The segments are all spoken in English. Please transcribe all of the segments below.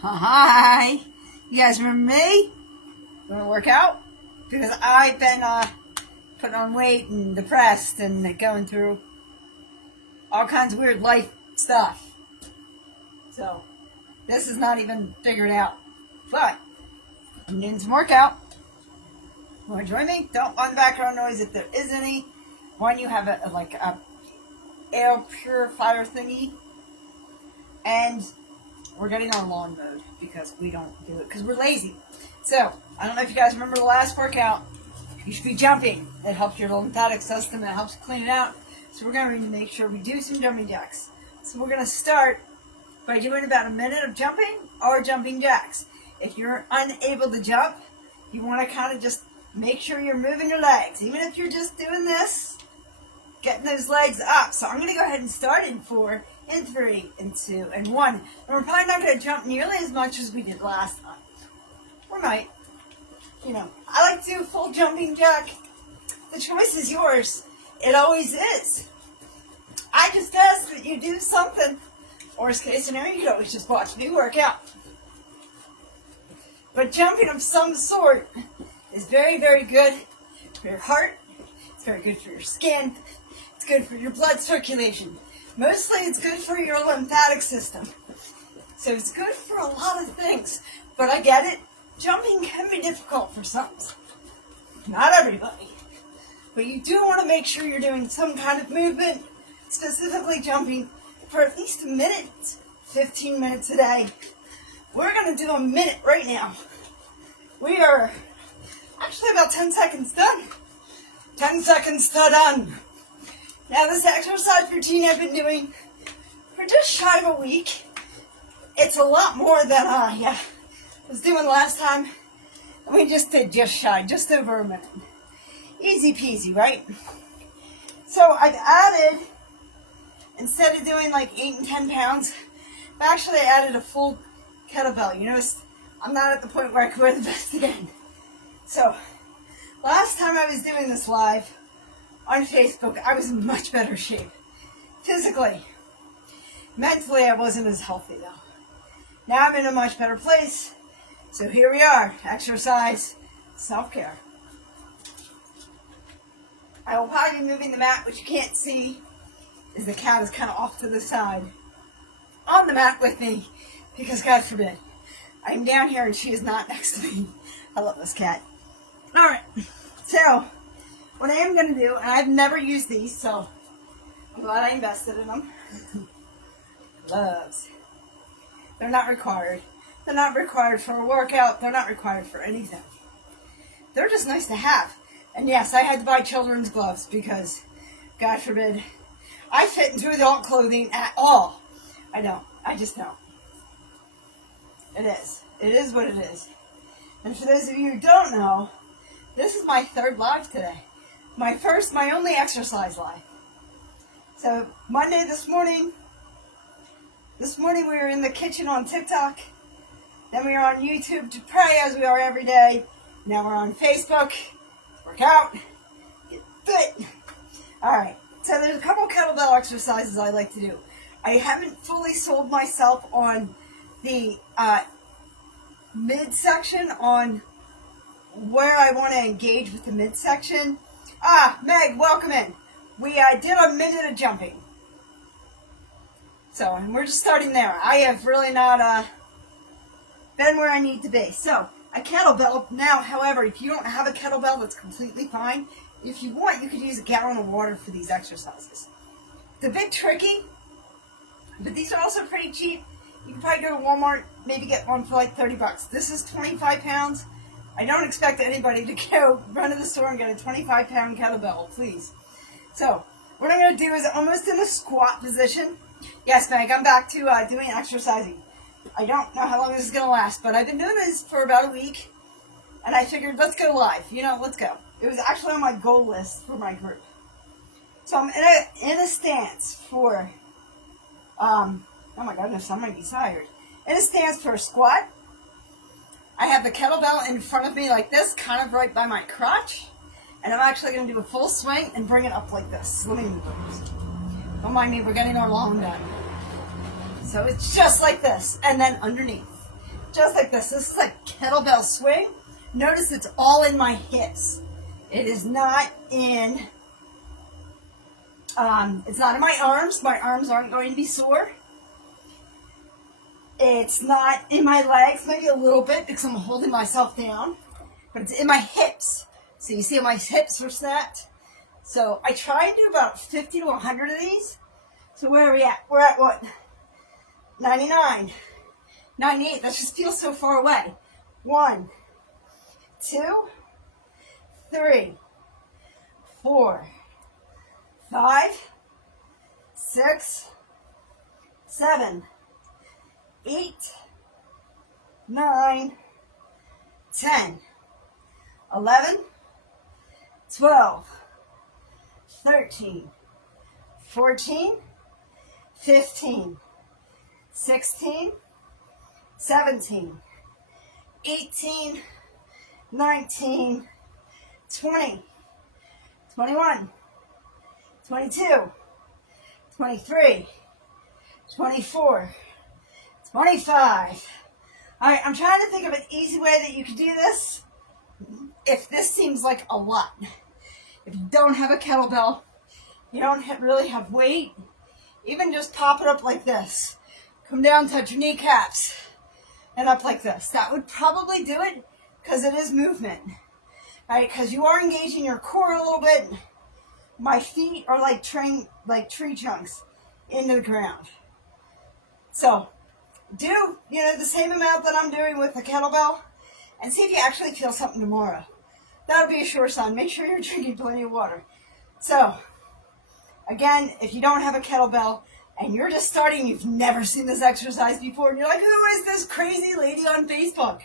Hi. You guys remember me? You want to work out? Because I've been putting on weight and depressed and going through all kinds of weird life stuff. So, this is not even figured out. But, I'm doing some workout. Want to join me? Don't mind the background noise if there is any. One, you have a air purifier thingy. And we're getting on lawn mode because we don't do it because we're lazy. So, I don't know if you guys remember the last workout. You should be jumping. It helps your lymphatic system. It helps clean it out. So we're going to make sure we do some jumping jacks. So we're going to start by doing about a minute of jumping or jumping jacks. If you're unable to jump, you want to kind of just make sure you're moving your legs. Even if you're just doing this, getting those legs up. So I'm going to go ahead and start in 4, and 3, and 2, and 1. And we're probably not going to jump nearly as much as we did last time. We might. You know, I like to do a full jumping jack. The choice is yours. It always is. I just ask that you do something. Worst case scenario, you could always just watch me work out. But jumping of some sort is very, very good for your heart. It's very good for your skin. It's good for your blood circulation. Mostly it's good for your lymphatic system. So it's good for a lot of things. But I get it. Jumping can be difficult for some. Not everybody. But you do want to make sure you're doing some kind of movement, specifically jumping, for at least a minute, 15 minutes a day. We're going to do a minute right now. We are actually about 10 seconds done. 10 seconds to done. Now this exercise routine I've been doing for just shy of a week. It's a lot more than I was doing last time. And we just did just over a minute. Easy peasy, right? So I've added, instead of doing like 8 and 10 pounds, I've actually added a full kettlebell. You notice I'm not at the point where I can wear the vest again. So last time I was doing this live on Facebook, I was in much better shape. Physically. Mentally, I wasn't as healthy, though. Now I'm in a much better place. So here we are. Exercise, self-care. I will probably be moving the mat, which you can't see, as the cat is kind of off to the side on the mat with me, because God forbid, I'm down here and she is not next to me. I love this cat. All right. So what I am going to do, and I've never used these, so I'm glad I invested in them. Gloves. They're not required. They're not required for a workout. They're not required for anything. They're just nice to have. And yes, I had to buy children's gloves because, God forbid, I fit into adult clothing at all. I don't. I just don't. It is. It is what it is. And for those of you who don't know, this is my third live today. My only exercise live. So Monday this morning we were in the kitchen on TikTok. Then we were on YouTube to pray as we are every day. Now we're on Facebook to work out, get fit. All right. So there's a couple kettlebell exercises I like to do. I haven't fully sold myself on the midsection, on where I want to engage with the midsection. Meg, welcome in. We did a minute of jumping. So, and we're just starting there. I have really not been where I need to be. So, a kettlebell. Now, however, if you don't have a kettlebell, that's completely fine. If you want, you could use a gallon of water for these exercises. It's a bit tricky, but these are also pretty cheap. You can probably go to Walmart, maybe get one for like $30. This is 25 pounds. I don't expect anybody to go run to the store and get a 25-pound kettlebell, please. So, what I'm going to do is almost in a squat position. Yes, Meg, I'm back to doing exercising. I don't know how long this is going to last, but I've been doing this for about a week, and I figured, let's go live. Let's go. It was actually on my goal list for my group. So I'm in a stance for, oh my goodness, I might be tired. In a stance for a squat. I have the kettlebell in front of me like this, kind of right by my crotch. And I'm actually going to do a full swing and bring it up like this. Let me move it. Don't mind me, we're getting our long done. So it's just like this. And then underneath. just like this. This is a kettlebell swing. Notice it's all in my hips. It is not in, it's not in my arms. My arms aren't going to be sore. It's not in my legs, maybe a little bit because I'm holding myself down, but it's in my hips. So you see my hips are snapped. So I try and do about 50 to 100 of these. So where are we at? We're at what? 99, 98. That just feels so far away. 1, 2, 3, 4, 5, 6, 7, 8, 9, 10, 11, 12, 13, 14, 15, 16, 17, 18, 19, 20, 21, 22, 23, 24, 25. All right, I'm trying to think of an easy way that you could do this. If this seems like a lot, if you don't have a kettlebell, you don't really have weight, even just pop it up like this. Come down, touch your kneecaps, and up like this. That would probably do it because it is movement, right? Because you are engaging your core a little bit. My feet are like tree trunks into the ground. So do, the same amount that I'm doing with the kettlebell and see if you actually feel something tomorrow. That'll be a sure sign. Make sure you're drinking plenty of water. So, again, if you don't have a kettlebell and you're just starting, you've never seen this exercise before, and you're like, who is this crazy lady on Facebook?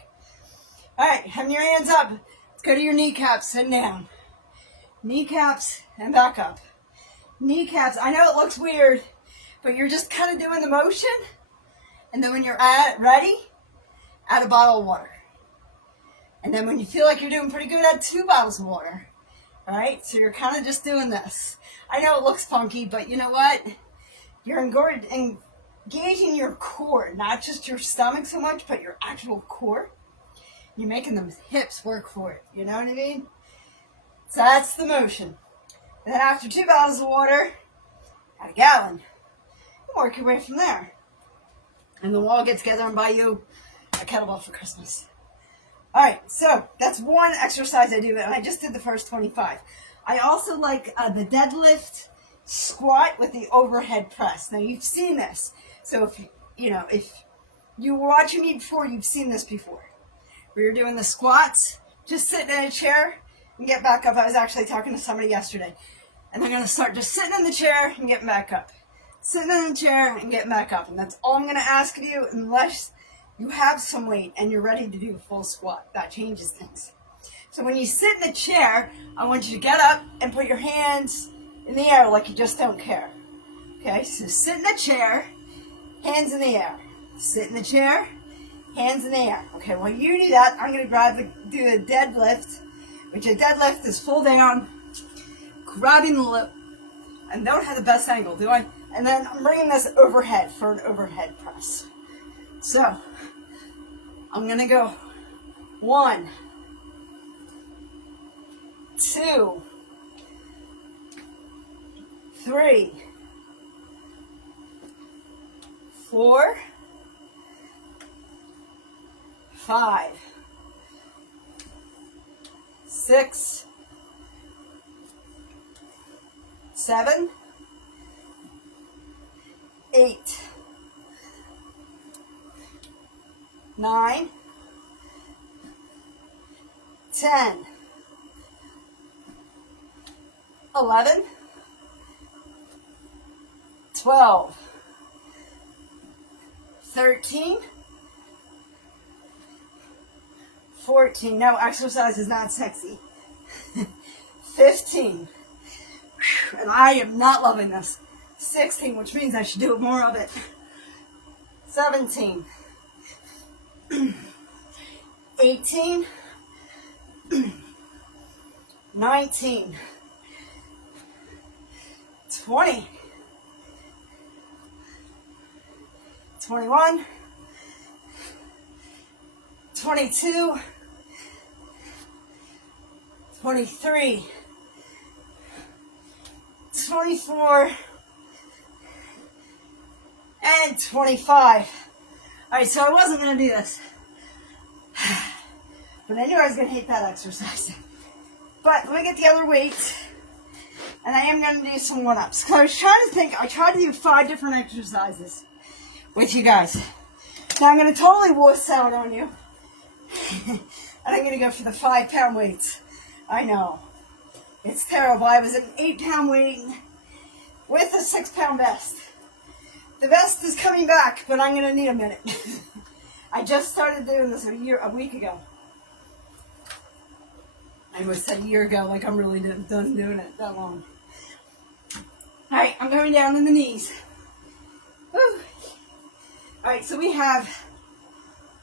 All right, having your hands up. Let's go to your kneecaps and down. Kneecaps and back up. Kneecaps, I know it looks weird, but you're just kind of doing the motion. And then when you're ready, add a bottle of water. And then when you feel like you're doing pretty good, add 2 bottles of water. All right, so you're kind of just doing this. I know it looks funky, but you know what? You're engaging your core, not just your stomach so much, but your actual core. You're making the hips work for it. You know what I mean? So that's the motion. And then after 2 bottles of water, add a gallon. And work your way from there. And then we'll all get together and buy you a kettlebell for Christmas. All right, so that's one exercise I do, and I just did the first 25. I also like the deadlift squat with the overhead press. Now, you've seen this. So if you were watching me before, you've seen this before. Where you're doing the squats, just sitting in a chair and get back up. I was actually talking to somebody yesterday. And I'm going to start just sitting in the chair and getting back up. Sitting in the chair and getting back up. And that's all I'm going to ask of you, unless you have some weight and you're ready to do a full squat. That changes things. So when you sit in the chair, I want you to get up and put your hands in the air like you just don't care. Okay, so sit in the chair, hands in the air. Sit in the chair, hands in the air. Okay, while you do that, I'm going to do a deadlift, which a deadlift is full down, grabbing the lip, and don't have the best angle, do I? And then I'm bringing this overhead for an overhead press. So, I'm going to go 1, 2, 3, 4, 5, 6, 7, 8, 9, 10, 11, 12, 13, 14. No, exercise is not sexy. 15. And I am not loving this. 16, which means I should do more of it. 17. 18. 19. 20. 21. 22, 23, 24, and 25. Alright, so I wasn't going to do this. But I knew I was going to hate that exercise. But let me get the other weights. And I am going to do some one-ups. So I was trying to think, I tried to do 5 different exercises with you guys. Now I'm going to totally wuss out on you. And I'm going to go for the 5-pound weights. I know. It's terrible. I was at an 8-pound weight with a 6-pound vest. The vest is coming back, but I'm going to need a minute. I just started doing this a week ago. I almost said a year ago, like I'm really done doing it that long. Alright, I'm going down in the knees. Woo. Alright, so we have,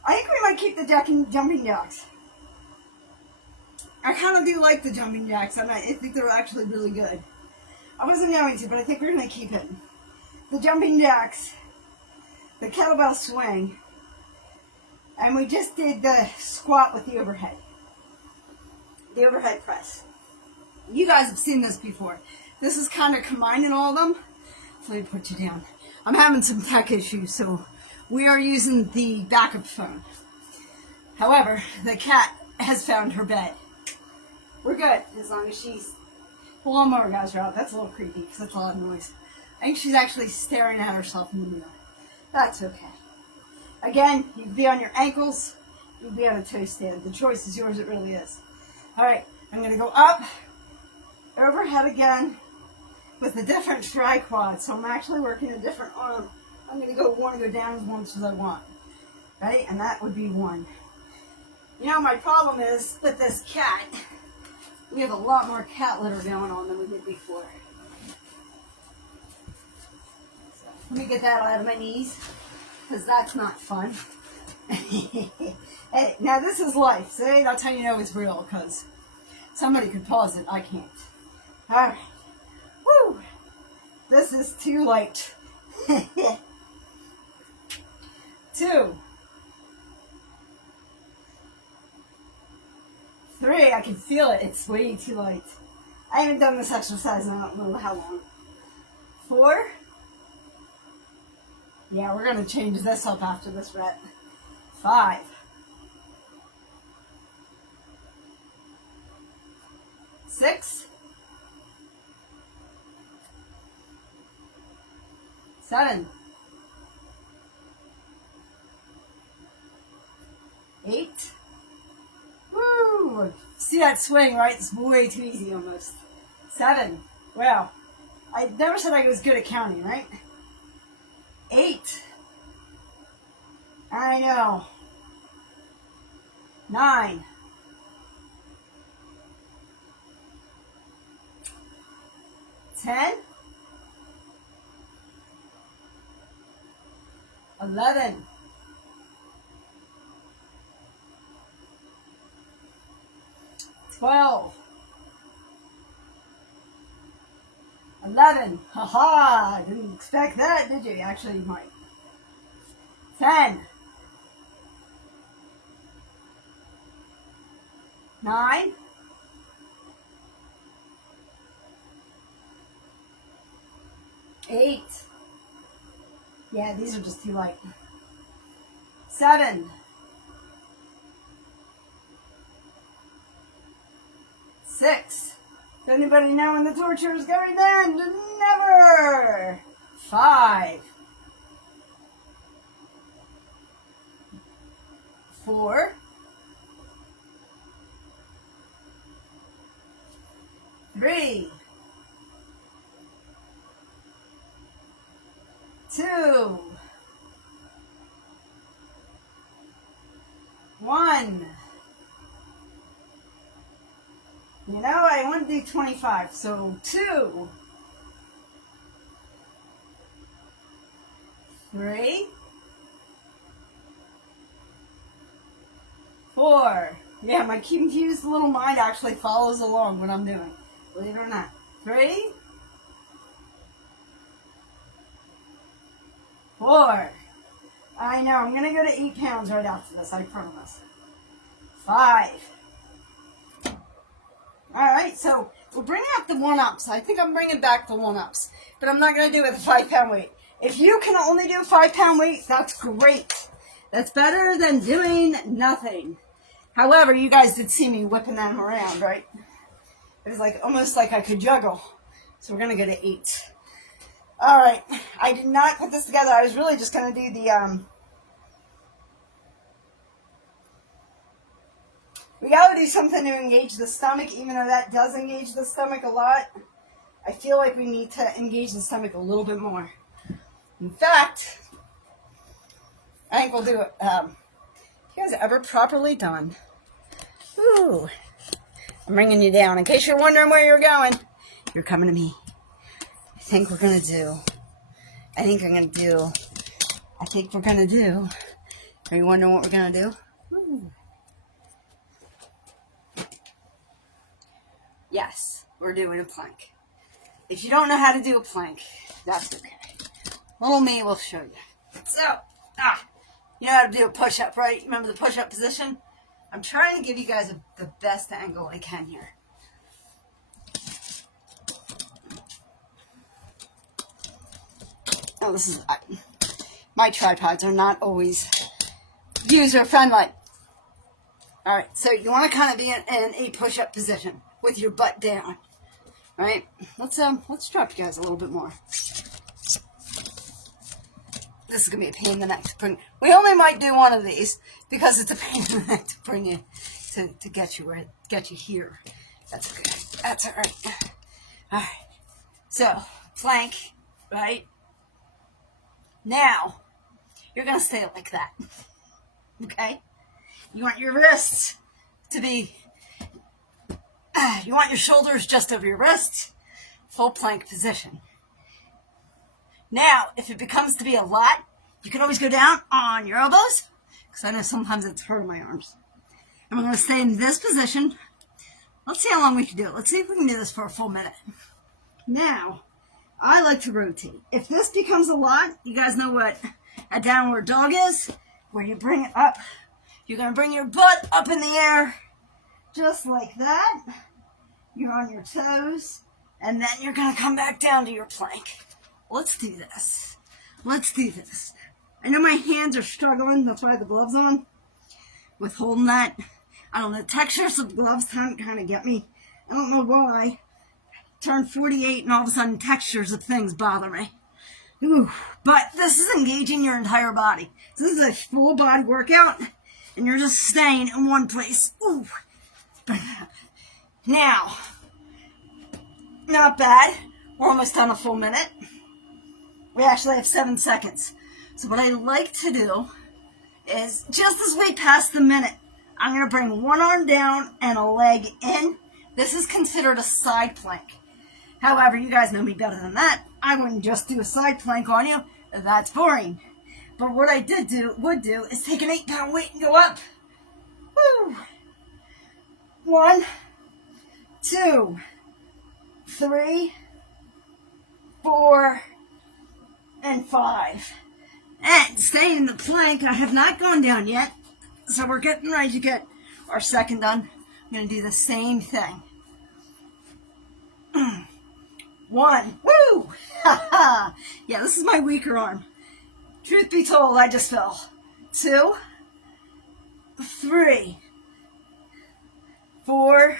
I think we might keep the jumping jacks. I kind of do like the jumping jacks, and I think they're actually really good. I wasn't going to, but I think we're going to keep it. The jumping jacks, the kettlebell swing, and we just did the squat with the overhead. The overhead press. You guys have seen this before. This is kind of combining all of them. So let me put you down. I'm having some tech issues, so we are using the backup phone. However, the cat has found her bed. We're good, as long as she's... The lawnmower guys are out. That's a little creepy, because that's a lot of noise. I think she's actually staring at herself in the mirror. That's okay. Again, you can be on your ankles, you can be on a toe stand. The choice is yours, it really is. Alright, I'm going to go up, overhead again, with a different tricep. So I'm actually working a different arm. I'm going to want to go down as much as I want. Right? And that would be 1. You know, my problem is, with this cat, we have a lot more cat litter going on than we did before. So, let me get that out of my knees, because that's not fun. Hey, now this is life. See, that's how you know it's real, because somebody could pause it. I can't. Alright. Woo! This is too light. 2. 3. I can feel it. It's way too light. I haven't done this exercise in I don't know how long. 4. Yeah, we're going to change this up after this rep. 5. 6. 7. 8. Woo! See that swing, right? It's way too easy almost. 7. Wow. I never said I was good at counting, right? 8. I know. 9. 10. 11. 12. 11. Haha! Didn't expect that, did you? Actually, you might. 10. 9. 8. Yeah, these are just too light. 7. 6. Does anybody know when the torture is going to end? Never. 5. 4. 3. 2. 1. You know, I want to do 25, so 2. 3. 4. Yeah, my confused little mind actually follows along what I'm doing. Believe it or not. 3. 4. I know, I'm going to go to 8 pounds right after this, I promise. 5. All right, so we're bringing up the 1-ups. I think I'm bringing back the 1-ups, but I'm not going to do it with a 5-pound weight. If you can only do a 5-pound weight, that's great. That's better than doing nothing. However, you guys did see me whipping them around, right? It was like almost like I could juggle. So we're going to go to 8. All right, I did not put this together. I was really just going to do the we got to do something to engage the stomach, even though that does engage the stomach a lot. I feel like we need to engage the stomach a little bit more. In fact, I think we'll do it. You guys ever properly done? Ooh, I'm bringing you down. In case you're wondering where you're going, you're coming to me. I think we're going to do. Are you wondering what we're going to do? Ooh. Yes, we're doing a plank. If you don't know how to do a plank, that's okay. Little me will show you. So, you know how to do a push-up, right? Remember the push-up position? I'm trying to give you guys the best angle I can here. Oh, this is... my tripods are not always user-friendly. All right, so you want to kind of be in a push-up position with your butt down. All right, let's drop you guys a little bit more. This is gonna be a pain in the neck to bring. We only might do one of these because it's a pain in the neck to bring you to get you here. That's okay. That's all right. All right. So plank, right? Now you're gonna stay like that. Okay. You want your wrists to be. You want your shoulders just over your wrists. Full plank position. Now, if it becomes to be a lot, you can always go down on your elbows, because I know sometimes it's hurting my arms. And we're going to stay in this position. Let's see how long we can do it. Let's see if we can do this for a full minute. Now, I like to rotate. If this becomes a lot, you guys know what a downward dog is, where you bring it up. You're going to bring your butt up in the air, just like that. You're on your toes, and then you're going to come back down to your plank. Let's do this. I know my hands are struggling. That's why I have the gloves on. With holding that. I don't know. Textures of gloves kind of get me. I don't know why. I turned 48 and all of a sudden textures of things bother me. Ooh. But this is engaging your entire body. So this is a full body workout. And you're just staying in one place. Ooh. Now. Not bad. We're almost done a full minute. We actually have 7 seconds. So what I like to do is, just as we pass the minute, I'm going to bring one arm down and a leg in. This is considered a side plank. However, you guys know me better than that. I wouldn't just do a side plank on you. That's boring. But what I would do is take an 8-pound weight and go up. Woo! 1, 2, 3, 4, and 5. And staying in the plank, I have not gone down yet. So we're getting ready to get our second done. I'm going to do the same thing. 1. Woo! Yeah, this is my weaker arm. Truth be told, I just fell. 2, 3, 4,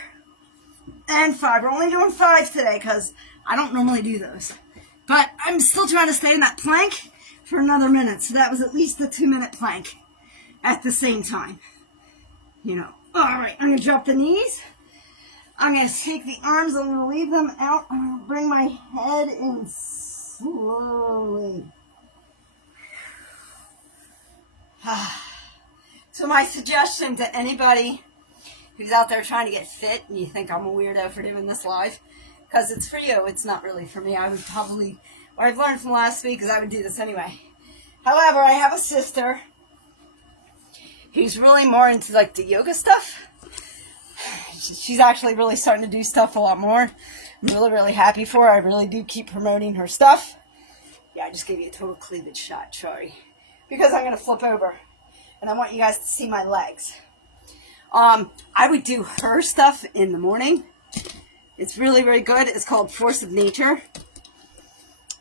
and 5. We're only doing 5 today because I don't normally do those. But I'm still trying to stay in that plank for another minute. So that was at least a 2-minute plank at the same time. You know. All right, I'm going to drop the knees. I'm going to take the arms. I'm going to leave them out. I'm going to bring my head in slowly. So my suggestion to anybody who's out there trying to get fit and you think I'm a weirdo for doing this live, because it's for you, it's not really for me. I would probably, what I've learned from last week is I would do this anyway. However, I have a sister who's really more into like the yoga stuff. She's actually really starting to do stuff a lot more. I'm really, really happy for her. I really do keep promoting her stuff. Yeah, I just gave you a total cleavage shot, sorry. Because I'm going to flip over. And I want you guys to see my legs. I would do her stuff in the morning. It's really, really good. It's called Force of Nature.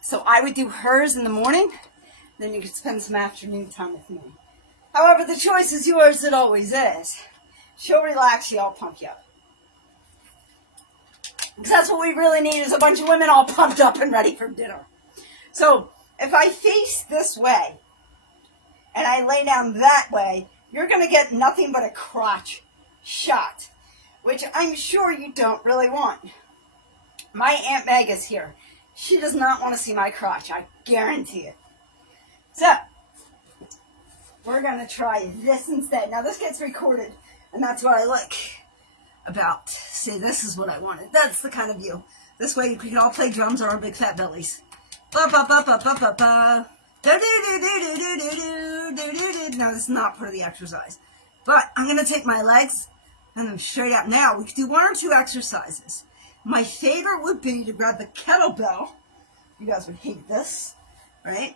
So I would do hers in the morning. Then you could spend some afternoon time with me. However, the choice is yours. It always is. She'll relax you. I'll pump you up. Because that's what we really need is a bunch of women all pumped up and ready for dinner. So if I face this way and I lay down that way, you're going to get nothing but a crotch shot, which I'm sure you don't really want. My Aunt Meg is here. She does not want to see my crotch. I guarantee it. So we're going to try this instead. Now this gets recorded, and that's what I like about. See, this is what I wanted. That's the kind of view. This way we can all play drums on our big fat bellies. Ba ba ba ba ba ba ba. Now this is not part of the exercise, but I'm going to take my legs and them straight out. Now we could do one or two exercises. My favorite would be to grab the kettlebell. You guys would hate this, right?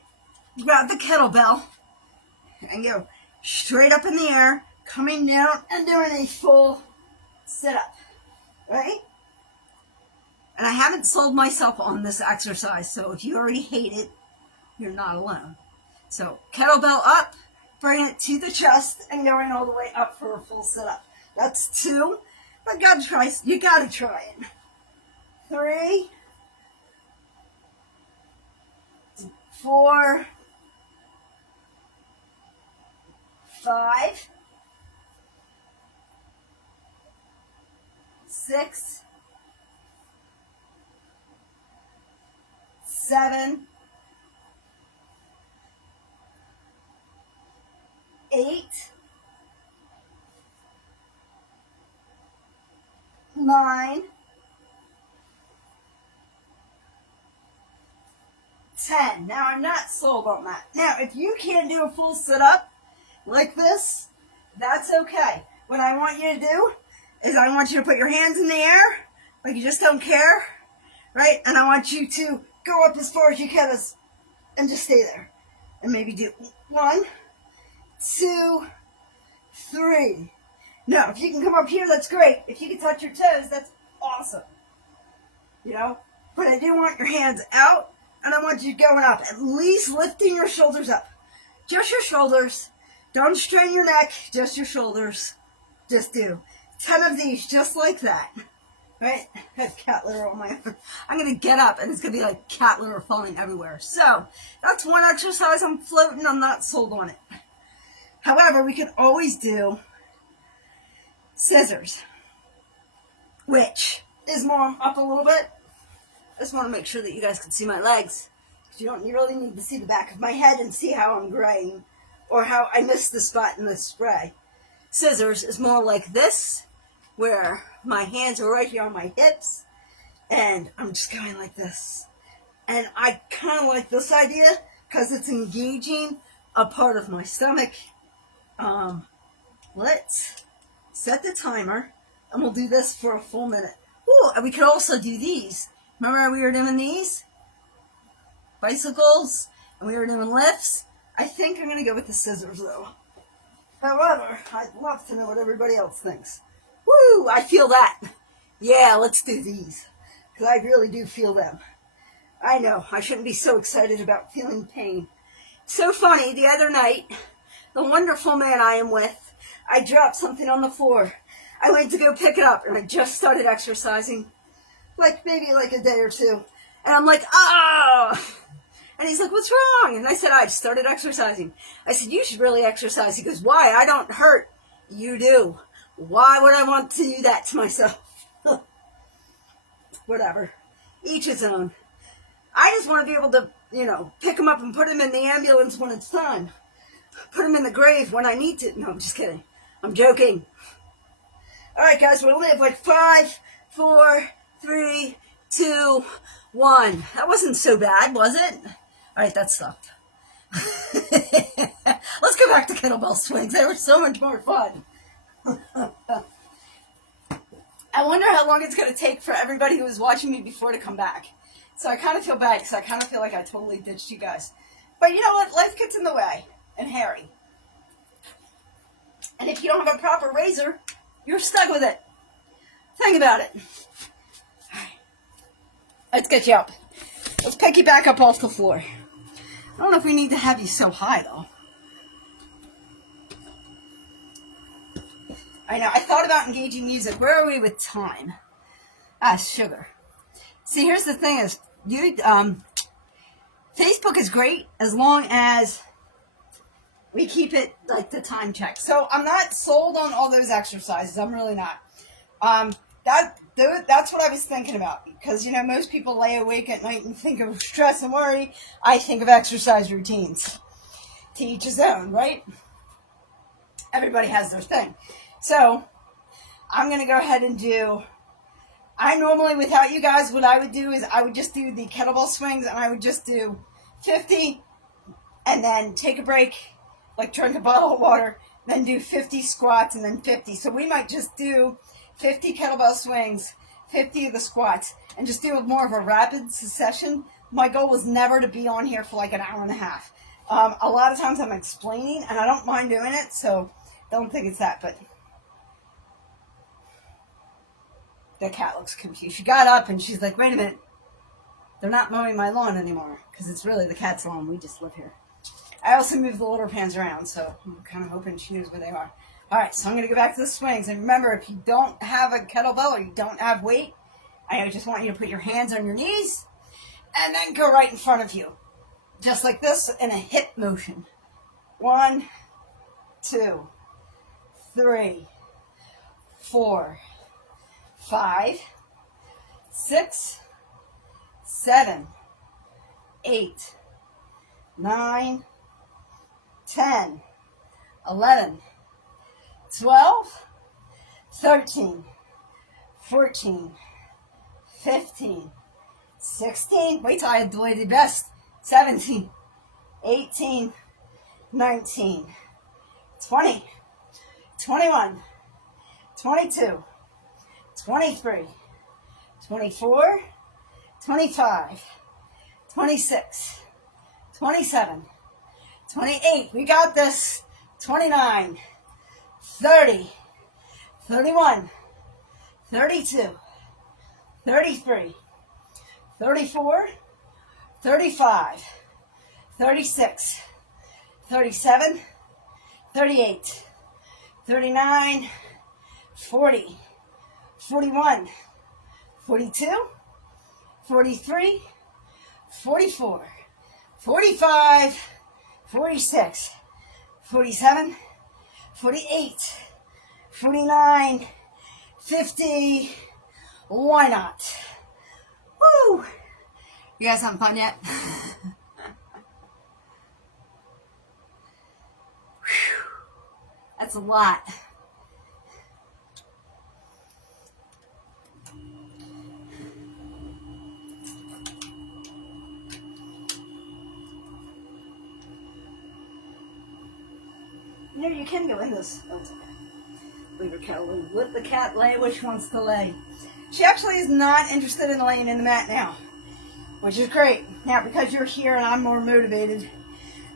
Grab the kettlebell and go straight up in the air, coming down and doing a full sit-up, right? And I haven't sold myself on this exercise, so if you already hate it, you're not alone. So kettlebell up, bring it to the chest, and going all the way up for a full sit-up. That's 2. But you gotta try it. 3, 4, 5, 6, 7, 8, 9, 10. Now I'm not sold on that. Now if you can't do a full sit-up like this, that's okay. What I want you to do is I want you to put your hands in the air like you just don't care, right? And I want you to go up as far as you can and just stay there. And maybe do 1, 2, 3. Now, if you can come up here, that's great. If you can touch your toes, that's awesome. You know? But I do want your hands out, and I want you going up. At least lifting your shoulders up. Just your shoulders. Don't strain your neck. Just your shoulders. Just do 10 of these, just like that. Right? I have cat litter on my arm. I'm going to get up, and it's going to be like cat litter falling everywhere. So, that's one exercise. I'm floating. I'm not sold on it. However, we can always do scissors, which is more up a little bit. I just want to make sure that you guys can see my legs. You really need to see the back of my head and see how I'm graying or how I missed the spot in the spray. Scissors is more like this, where my hands are right here on my hips, and I'm just going like this. And I kind of like this idea because it's engaging a part of my stomach. Let's set the timer, and we'll do this for a full minute. Ooh, and we could also do these. Remember how we were doing these? Bicycles, and we were doing lifts. I think I'm going to go with the scissors, though. However, I'd love to know what everybody else thinks. Woo, I feel that. Yeah, let's do these, because I really do feel them. I know, I shouldn't be so excited about feeling pain. So funny, the other night, the wonderful man I am with, I dropped something on the floor. I went to go pick it up, and I just started exercising, maybe a day or 2. And I'm like, ah! And he's like, what's wrong? And I said, I started exercising. I said, you should really exercise. He goes, why? I don't hurt. You do. Why would I want to do that to myself? Whatever. Each his own. I just want to be able to, pick him up and put him in the ambulance when it's time. Put him in the grave when I need to. No, I'm just kidding. I'm joking. All right, guys, we'll live 5, 4, 3, 2, 1. That wasn't so bad, was it? All right, that sucked. Let's go back to kettlebell swings. They were so much more fun. I wonder how long it's going to take for everybody who was watching me before to come back. So I kind of feel bad because I kind of feel like I totally ditched you guys. But you know what? Life gets in the way. And hairy. And if you don't have a proper razor, You're stuck with it. Think about it. All right. Let's get you up. Let's pick you back up off the floor. I don't know if we need to have you so high, though. I know. I thought about engaging music. Where are we with time? Sugar. See, here's the thing is, Facebook is great as long as we keep it like the time check. So I'm not sold on all those exercises. I'm really not. That's what I was thinking about, because most people lay awake at night and think of stress and worry. I think of exercise routines. To each his own, right? Everybody has their thing. So I'm gonna go ahead and do. I normally, without you guys, what I would do is I would just do the kettlebell swings, and I would just do 50 and then take a break, like drink a bottle of water, then do 50 squats and then 50. So we might just do 50 kettlebell swings, 50 of the squats, and just do more of a rapid succession. My goal was never to be on here for like an hour and a half. A lot of times I'm explaining, and I don't mind doing it, so don't think it's that, but the cat looks confused. She got up and she's like, wait a minute. They're not mowing my lawn anymore, because it's really the cat's lawn. We just live here. I also moved the litter pans around, so I'm kind of hoping she knows where they are. All right, so I'm going to go back to the swings. And remember, if you don't have a kettlebell or you don't have weight, I just want you to put your hands on your knees and then go right in front of you. Just like this in a hip motion. 1, 2, 3, 4, 5, 6, 7, 8, 9, 10, 11, 12, 13, 14, 15, 16, wait till I do the best, 17, 18, 19, 20, 21, 22, 23, 24, 25, 26, 27, 28, we got this, 29, 30, 31, 32, 33, 34, 35, 36, 37, 38, 39, 40, 41, 42, 43, 44, 45, 46, 47, 48, 49, 50. Why not? Woo! You guys having fun yet? That's a lot. You can go in this. Oh, it's okay. Leave her cat alone. Let the cat lay where she wants to lay. She actually is not interested in laying in the mat now, which is great. Now, because you're here and I'm more motivated,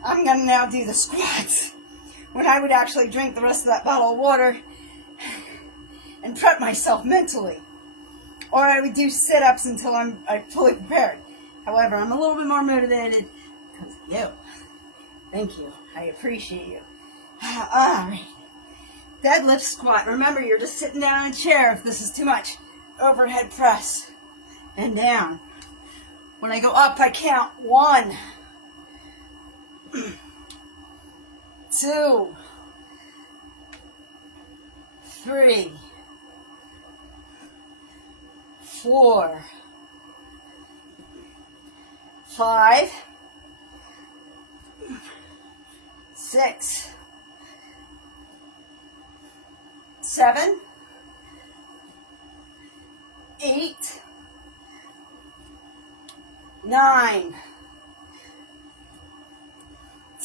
I'm going to now do the squats, when I would actually drink the rest of that bottle of water and prep myself mentally. Or I would do sit-ups until I'm fully prepared. However, I'm a little bit more motivated because of you. Thank you. I appreciate you. Alright. Deadlift squat. Remember, you're just sitting down in a chair if this is too much. Overhead press. And down. When I go up, I count 1, 2, 3, 4, 5, 6, 7, 8, 9,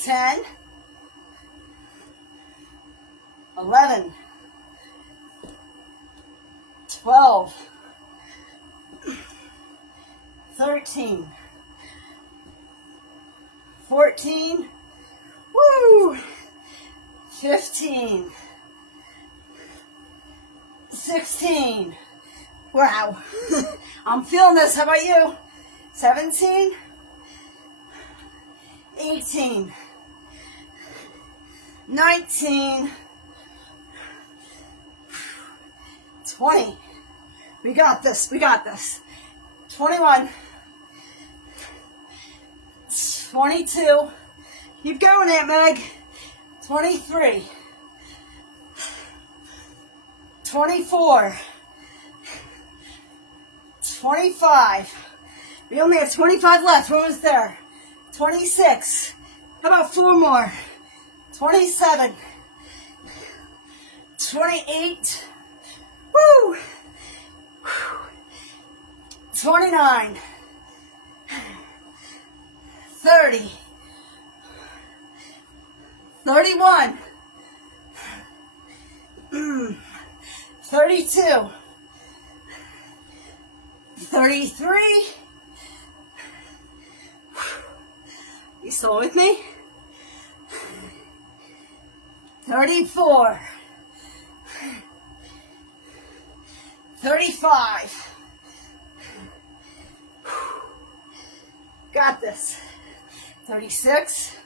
10, 11, 12, 13, 14, woo, 15, 16. Wow. I'm feeling this. How about you? 17. 18. 19. 20. We got this. We got this. 21. 22. Keep going, Aunt Meg. 23. 24. 25. We only have 25 left. We're almost there. 26. How about 4 more? 27. 28. Woo! 29. 30. 31. 32. 33. You still with me? 34. 35. Got this. 36.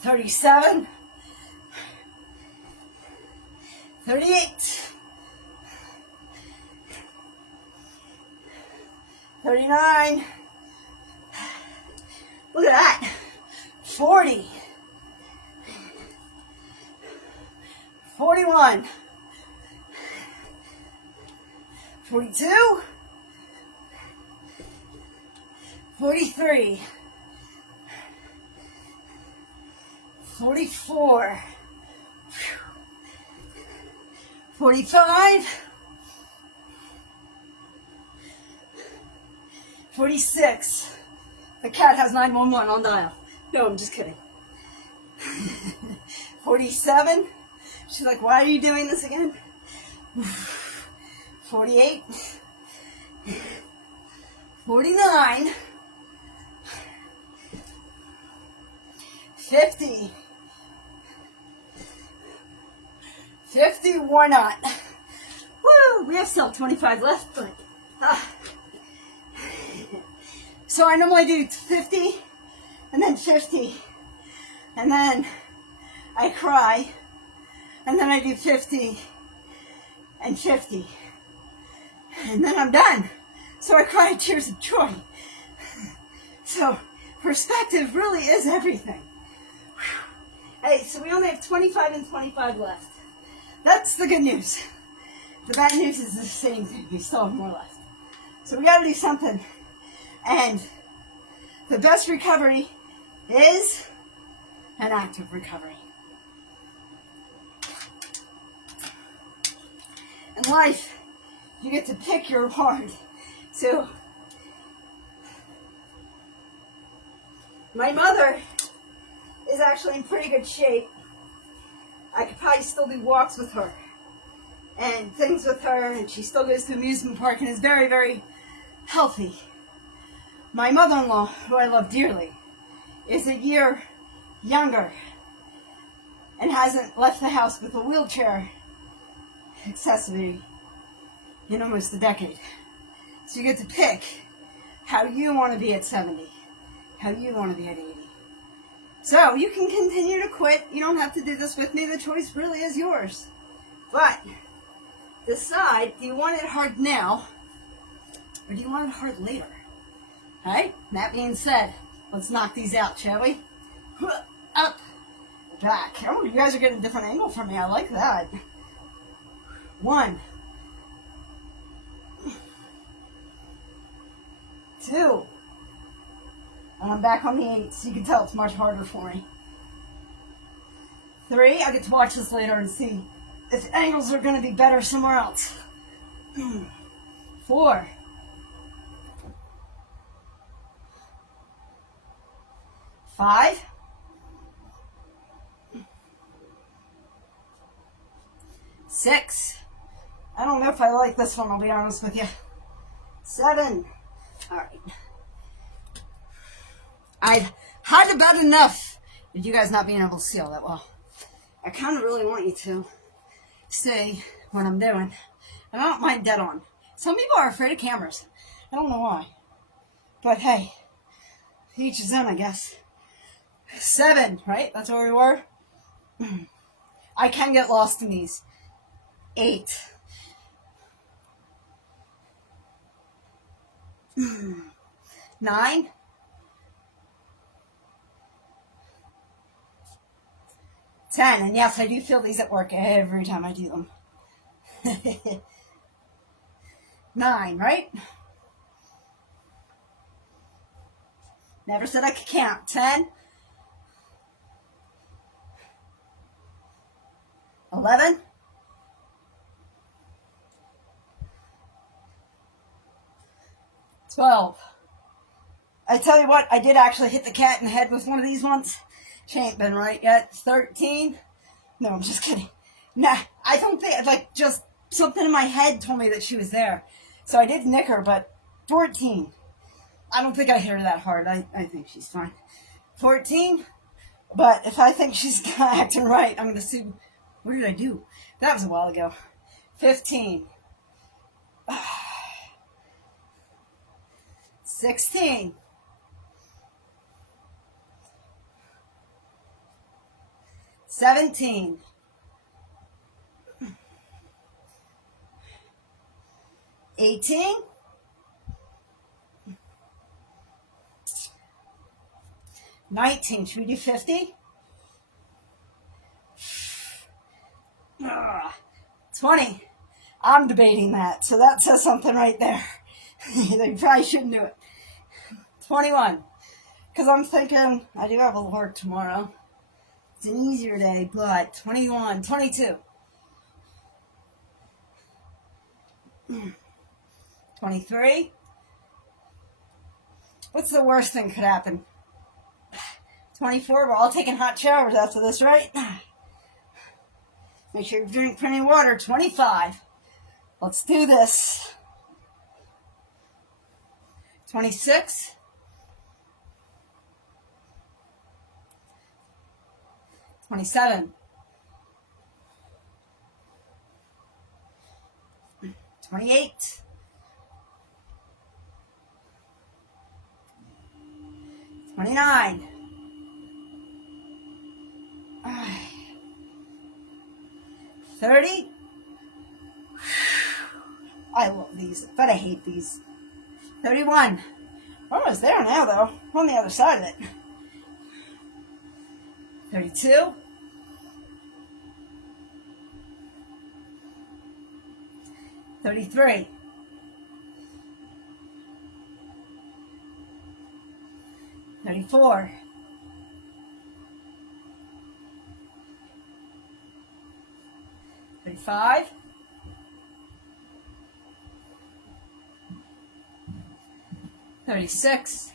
37. 38. 39. Look at that. 40. 41. 42. 43. 44. 45. 46. The cat has 911 on dial. No, I'm just kidding. 47. She's like, why are you doing this again? 48. 49. 50. 50, why not? Woo, we have still 25 left, but... So I normally do 50, and then 50, and then I cry, and then I do 50, and 50, and then I'm done. So I cry tears of joy. So perspective really is everything. Hey, so we only have 25 and 25 left. That's the good news. The bad news is the same thing. We still have more left. So we got to do something. And the best recovery is an active recovery. In life, you get to pick your reward. So, my mother is actually in pretty good shape. I could probably still do walks with her and things with her, and she still goes to the amusement park and is very, very healthy. My mother-in-law, who I love dearly, is a year younger and hasn't left the house with a wheelchair accessory in almost a decade. So you get to pick how you want to be at 70, how you want to be at 80. So you can continue to quit. You don't have to do this with me. The choice really is yours. But decide, do you want it hard now or do you want it hard later? Alright, that being said, let's knock these out, shall we? Up, back. Oh, you guys are getting a different angle from me. I like that. 1, 2, and I'm back on the 8, so you can tell it's much harder for me. 3, I get to watch this later and see if angles are going to be better somewhere else. 4, 5, 6. I don't know if I like this one, I'll be honest with you. 7. Alright. I've had about enough of you guys not being able to see all that well. I kind of really want you to see what I'm doing. I don't mind dead on. Some people are afraid of cameras. I don't know why. But hey, each his own, I guess. 7, right? That's where we were. I can get lost in these. 8. 9. 10. And yes, I do feel these at work every time I do them. 9, right? Never said I could count. 10. 11. 12. I tell you what, I did actually hit the cat in the head with one of these once. She ain't been right yet. 13. No, I'm just kidding. Nah, I don't think, like, just something in my head told me that she was there. So I did nick her, but 14. I don't think I hit her that hard. I think she's fine. 14. But if I think she's acting right, I'm going to see. What did I do? That was a while ago. 15. 16. 17. 18. 19. Should we do 50? 20. I'm debating that, so that says something right there. You probably shouldn't do it. 21. Because I'm thinking, I do have a work tomorrow. It's an easier day, but 21, 22. 23. What's the worst thing could happen? 24, we're all taking hot showers after this, right? Make sure you drink plenty of water. 25. Let's do this. 26. 27. 28. 29. 30. I love these, but I hate these. 31. We're almost there now, though. We're on the other side of it. 32. 33. 34. 35. 36.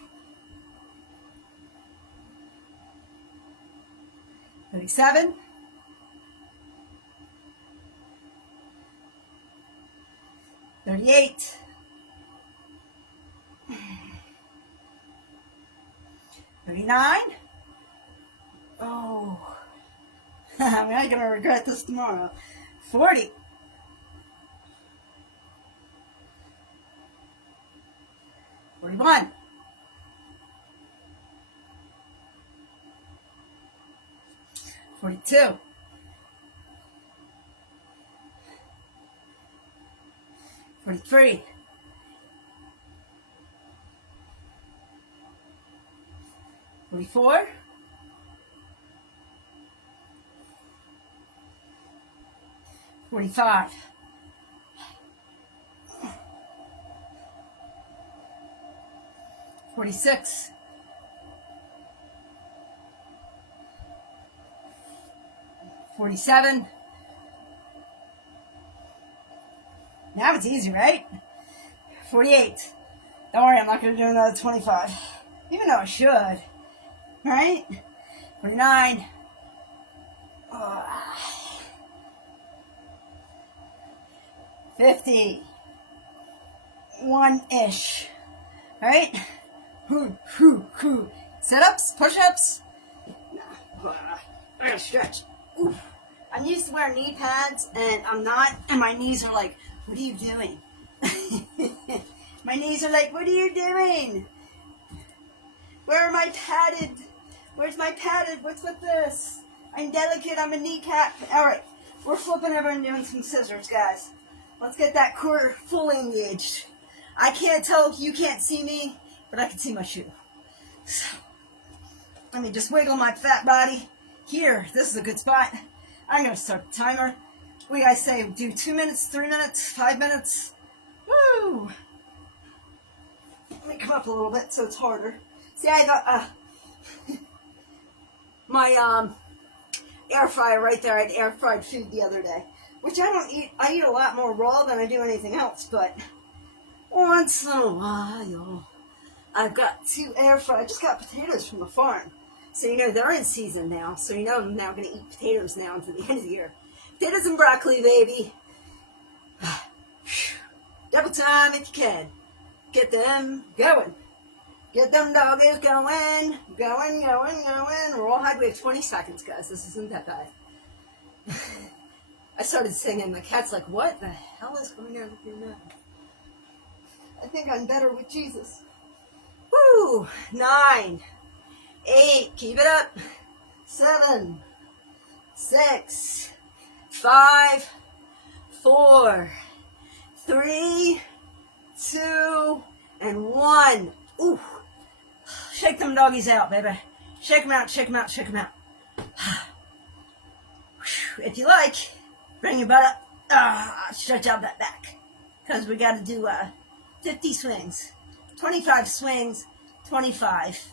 37. 38. 39. Oh. I'm not going to regret this tomorrow. 40. 41. 42. 43. 44. 45. 46. 47. Now it's easy, right? 48. Don't worry, I'm not going to do another 25. Even though I should. Right? 49. 50. 1-ish. Right? Sit-ups, push-ups. I gotta stretch. Oof. I'm used to wearing knee pads, and I'm not, and my knees are like, what are you doing? My knees are like, what are you doing? Where are my padded? Where's my padded? What's with this? I'm delicate, I'm a kneecap. Alright, we're flipping over and doing some scissors, guys. Let's get that core fully engaged. I can't tell if you can't see me, but I can see my shoe. So, let me just wiggle my fat body. Here, this is a good spot. I'm going to start the timer. We guys say do 2 minutes, 3 minutes, 5 minutes. Woo! Let me come up a little bit so it's harder. See, I got my air fryer right there. I had air fried food the other day, which I don't eat. I eat a lot more raw than I do anything else, but once in a while, I've got 2 air fry. I just got potatoes from the farm. So, you know, they're in season now. So, you know, I'm now going to eat potatoes now until the end of the year. Potatoes and broccoli, baby. Double time if you can. Get them going. Get them doggies going. Going, going, going. Rawhide. We have 20 seconds, guys. This isn't that bad. I started singing. The cat's like, what the hell is going on with your mouth? I think I'm better with Jesus. Woo! 9, 8, keep it up. 7, 6, 5, 4, 3, 2, and 1. Ooh. Shake them doggies out, baby. Shake them out, shake them out, shake them out. If you like, bring your butt up. Stretch out that back. Because we got to do 50 swings. 25 swings, 25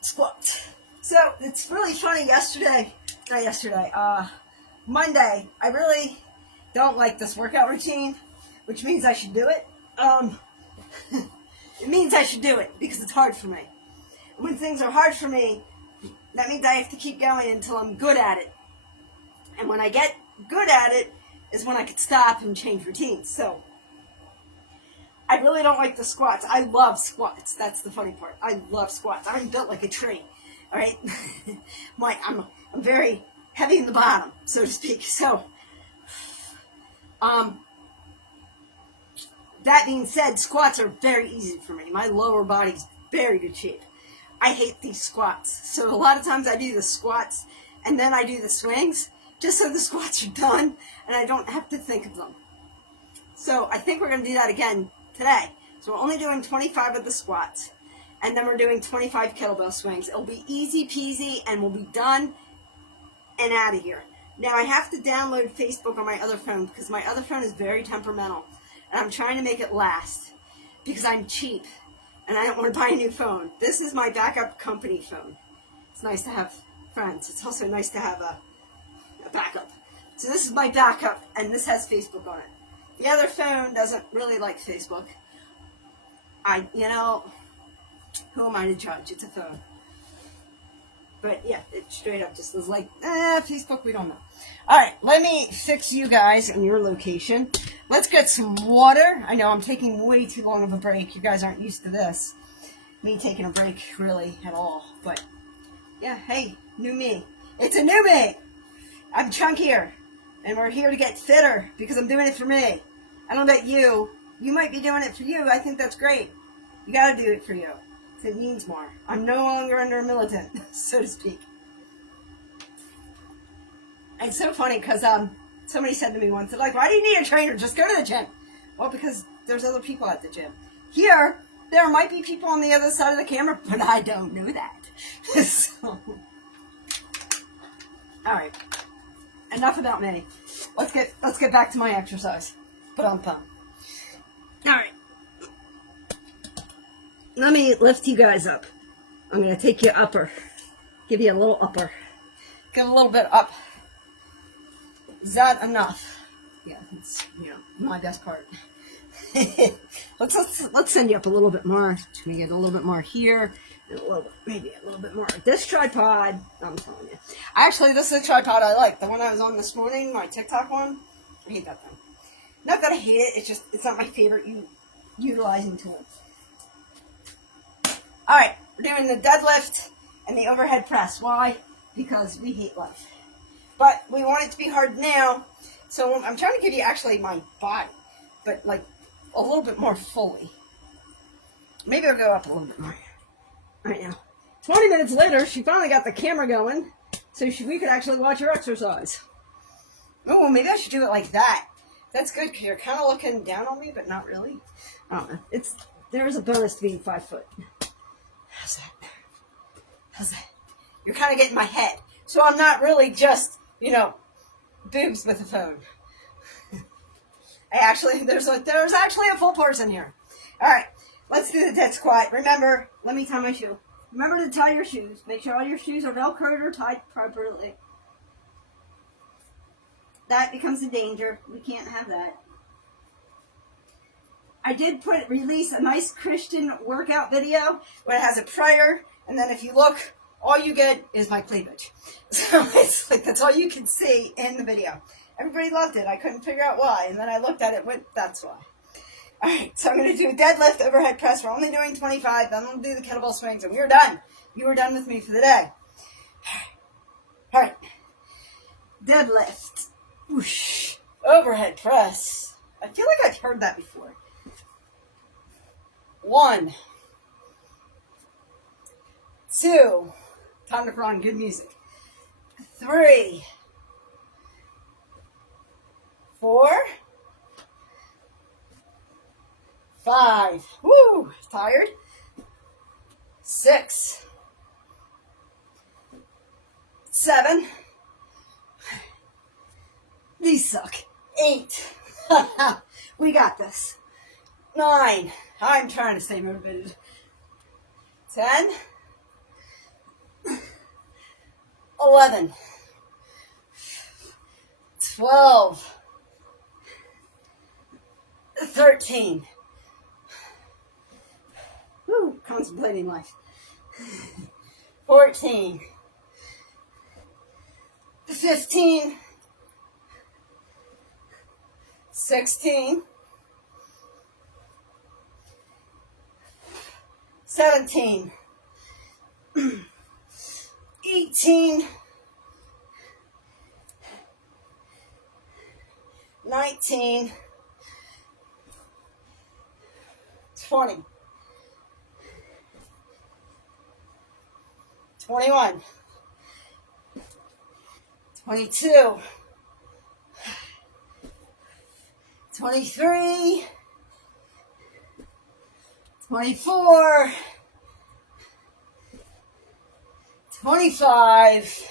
squats. So, it's really funny Monday, I really don't like this workout routine, which means I should do it. It means I should do it because it's hard for me. When things are hard for me, that means I have to keep going until I'm good at it. And when I get good at it is when I can stop and change routines. So, I really don't like the squats. I love squats. That's the funny part. I love squats. I'm built like a tree. All right? I'm very heavy in the bottom, so to speak. So, that being said, squats are very easy for me. My lower body's very good shape. I hate these squats. So a lot of times I do the squats and then I do the swings just so the squats are done and I don't have to think of them. So I think we're going to do that again today. So we're only doing 25 of the squats and then we're doing 25 kettlebell swings. It'll be easy peasy and we'll be done and out of here. Now I have to download Facebook on my other phone because my other phone is very temperamental. And I'm trying to make it last because I'm cheap and I don't want to buy a new phone. This is my backup company phone. It's nice to have friends. It's also nice to have a backup. So this is my backup and this has Facebook on it. The other phone doesn't really like Facebook. Who am I to judge? It's a phone. But yeah, it straight up just was like, Facebook, we don't know. All right, let me fix you guys in your location. Let's get some water. I know I'm taking way too long of a break. You guys aren't used to this. Me taking a break, really, at all. But, yeah, hey, new me. It's a new me. I'm chunkier. And we're here to get fitter because I'm doing it for me. I don't know about you. You might be doing it for you. I think that's great. You got to do it for you. It means more. I'm no longer under a militant, so to speak. And it's so funny because somebody said to me once, they're like, why do you need a trainer? Just go to the gym. Well, because there's other people at the gym. Here, there might be people on the other side of the camera, but I don't know that. So, all right. Enough about me. Let's get back to my exercise. Put on thumb. All right. Let me lift you guys up. I'm going to take you upper. Give you a little upper. Get a little bit up. Is that enough? Yeah, it's, my best part. let's send you up a little bit more. Just going to get a little bit more here. And maybe a little bit more. This tripod, I'm telling you. Actually, this is a tripod I like. The one I was on this morning, my TikTok one. I hate that thing. Not that I hate it. It's not my favorite utilizing tool. All right, we're doing the deadlift and the overhead press. Why? Because we hate life. but we want it to be hard now. So I'm trying to give you actually my body, but like a little bit more fully. Maybe I'll go up a little bit more right now. 20 minutes later, she finally got the camera going, so we could actually watch her exercise. Oh, well, maybe I should do it like that. That's good, because you're kind of looking down on me, but not really. I don't know. There is a bonus to being 5 foot. How's that? How's that? You're kind of getting my head. So I'm not really just, boobs with a phone. There's actually a full person here. All right, let's do the dead squat. Remember, let me tie my shoe. Remember to tie your shoes. Make sure all your shoes are velcroed or tied properly. That becomes a danger. We can't have that. I did release a nice Christian workout video where it has a prayer, and then if you look, all you get is my cleavage. So it's like that's all you can see in the video. Everybody loved it. I couldn't figure out why, and then I looked at it and went, that's why. All right, so I'm going to do a deadlift, overhead press. We're only doing 25. Then we'll do the kettlebell swings, and we're done. You were done with me for the day. All right. Deadlift. Whoosh. Overhead press. I feel like I've heard that before. 1, 2. Time to put on good music. 3, 4, 5. Woo! Tired? 6, 7. These suck. 8. We got this. 9. I'm trying to stay motivated. 10. 11. 12. 13. Woo, contemplating life. 14. 15. 16. 17. 18. 19. 20. 21. 22. 23. 24. 25.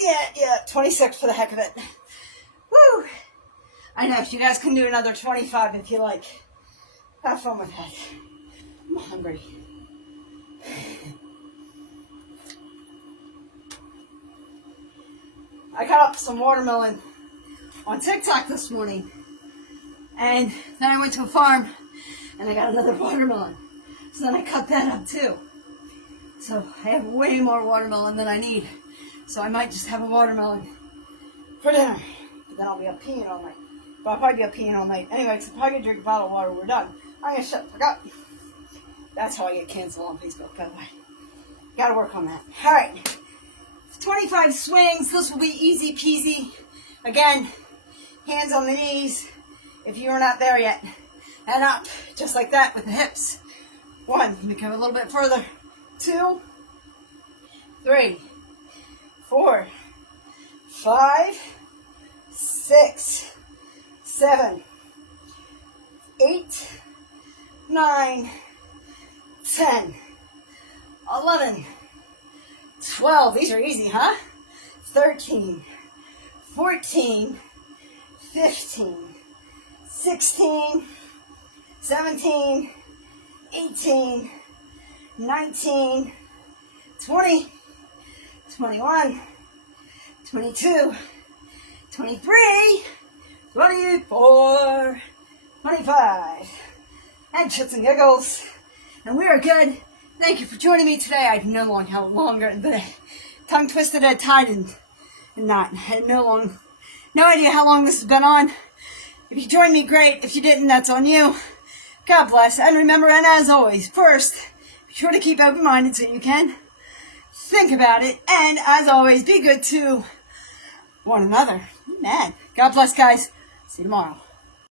Yeah, 26 for the heck of it. Woo! I know, you guys can do another 25 if you like. Have fun with that. I'm hungry. I cut up some watermelon on TikTok this morning. And then I went to a farm and I got another watermelon. So then I cut that up too. So I have way more watermelon than I need. So I might just have a watermelon for dinner. But then I'll be up peeing all night. But I'll probably be up peeing all night. Anyway, so I'm probably going to drink a bottle of water. We're done. I'm going to shut the fuck up. That's how I get canceled on Facebook, by the way. Got to work on that. All right. 25 swings. This will be easy peasy. Again, hands on the knees if you are not there yet. And up, just like that with the hips. 1, let me go a little bit further. 2, 3, 4, 5, 6, 7, 8, 9, 10, 11, 12. These are easy, huh? 13, 14, 15, 16, 17, 18, 19, 20, 21, 22, 23, 24, 25. And shits and giggles. And we are good. Thank you for joining me today. I have no longer the tongue twisted and tied and not. I had no idea how long this has been on. If you joined me, great. If you didn't, that's on you. God bless. And remember, and as always, first, be sure to keep open-minded so you can think about it, and as always, be good to one another. Man, God bless, guys. See you tomorrow.